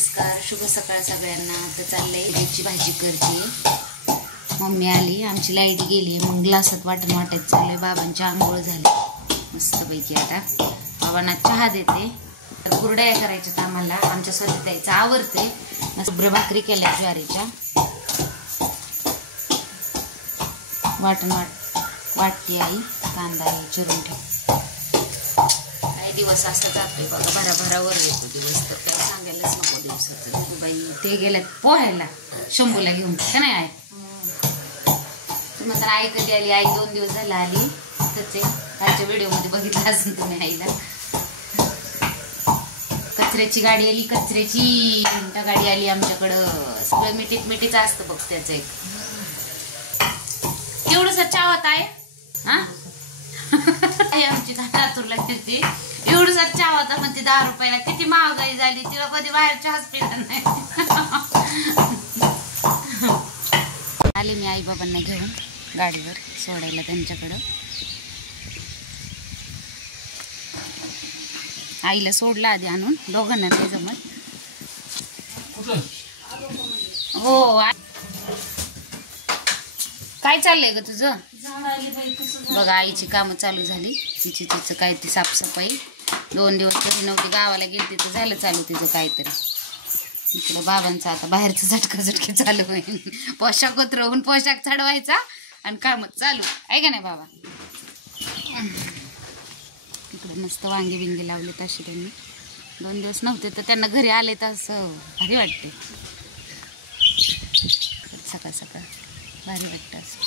नमस्कार, शुभ सकाळ सगळ्यांना। तर चाललंय मेथीची भाजी करते। मम्मी आली, आमची लाईट गेली, मग ग्लासात वाटण वाटायचं चाललंय। बाबांची आंघोळ झाली मस्तपैकी। आता बाबांना चहा देते। तर कुरड्या करायच्यात आम्हाला, आमच्या स्वतःचं आवडते। शुभ्र भाकरी केल्या ज्वारीच्या, वाटण वाटते आई, कांदा चिरून ठेव। दिवस असा जातोय बघा, भराभरावर येतो दिवस, तर काही सांगायलाच नको दिवसाचं। बाई ते गेल्यात पोहायला शंभूला घेऊन, का नाही आहे तुम्ही? तर आई कधी आली? आई 2 दिवस झाला आली। त्याचे कालच्या व्हिडिओमध्ये बघितलं असेल तुम्ही आईला। कचऱ्याची गाडी आली, कचऱ्याची गाडी आली आमच्याकडं। सगळं मिठीच असतं बघ त्याचं एक। एवढंच चावत आहे हा आमची कानातूरला फिरते, एवढं चहा होता म्हणते 10 रुपयाला। किती महागाई झाली, तिला कधी बाहेर चहाच पिला नाही। आले मी आई बाबांना घेऊन गाडीवर सोडायला त्यांच्याकडं। आईला सोडला आधी आणून, दोघांना नाही जमत हो। काय चाललंय ग तुझं? बघा आईची कामं चालू झाली, तिचं काय ती साफसफाई। 2 दिवस तरी नव्हती, गावाला गेली तर झालं चालू तिचं काहीतरी। इकडं बाबांचं आता बाहेरचं झटके चालू होईल। पोशाख उतरवून पोशाख चढवायचा आणि कामच चालू आहे का नाही बाबा? इकडं मस्त वांगे बिंगे लावले तसे त्यांनी। 2 दिवस नव्हते तर त्यांना घरी आले तर असं भारी वाटते, सकाळ सकाळ भारी वाटतं असं।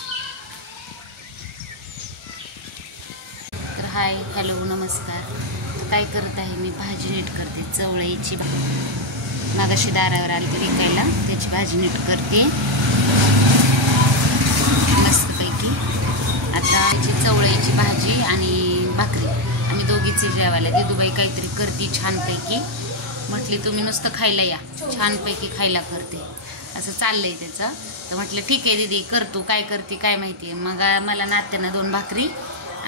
तर हाय, हॅलो, नमस्कार। काय करत आहे मी? भाजी नीट करते, चवळीची। मागाशी दारावर आली ती विकायला, त्याची भाजी नीट करते मस्तपैकी। आता त्याची चवळीची भाजी आणि भाकरी, आम्ही दोघीच जेवायला। दिदूबाई काहीतरी करते छानपैकी, म्हटली तुम्ही नुसतं खायला या, छानपैकी खायला करते असं चाललंय त्याचं। तर म्हटलं ठीक आहे दीदी करतो, काय करते काय माहिती आहे। मग मला नात्यांना 2 भाकरी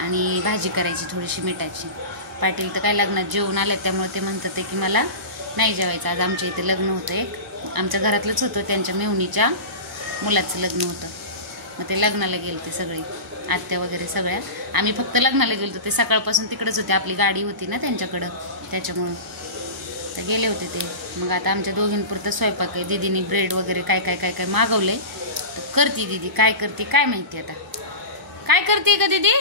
आणि भाजी करायची थोडीशी मिठाची। पाटील तर काय लग्नात जेवून आले, त्यामुळे ते म्हणतात की मला नाही जेवायचं आज। आमच्या इथे लग्न होतं एक, आमच्या घरातलंच होतं, त्यांच्या मेहुणीच्या मुलाचं लग्न होतं। मग ते लग्नाला गेले ते सगळे, आत्या वगैरे सगळ्या। आम्ही फक्त लग्नाला गेलो, ते सकाळपासून तिकडेच होते, आपली गाडी होती ना त्यांच्याकडं, त्याच्यामुळं तर गेले होते ते। मग आता आमच्या दोघींपुरतं स्वयंपाक आहे। दीदीने ब्रेड वगैरे काय काय काय काय मागवले, तर करते दीदी। काय करते काय माहिती आता, काय करते का दीदी?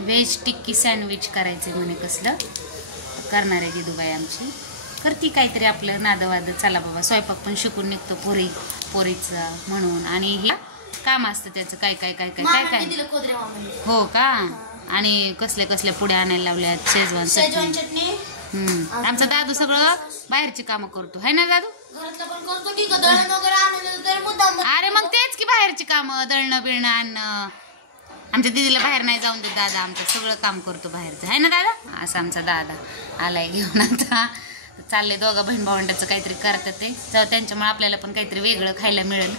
व्हेज टिक्की सँडविच करायचे म्हणे, कसलं करणार आहे दिदूबाई आमची। करते काहीतरी आपलं नादवाद, चला बाबा स्वयंपाक पण शिकून निघतो पोरीचं म्हणून। आणि हे काम असतं त्याचं, काय काय काय काय काय काय हो का। आणि कसल्या पुड्या आणायला लावल्यात, शेजवान चटणी। आमचा दादू सगळं बाहेरची कामं करतो, है ना दादू? अरे मग तेच की, बाहेरची कामं, दळणं बिळणं आणणं। आमच्या दीदीला बाहेर नाही जाऊन देत दादा, आमचं सगळं काम करतो बाहेरचं, है ना दादा? असं आमचा दादा आलाय घेऊन। आता चाललंय दोघा बहीण भावंडाचं काहीतरी करतात ते, त्यांच्यामुळे आपल्याला पण काहीतरी वेगळं खायला मिळेल।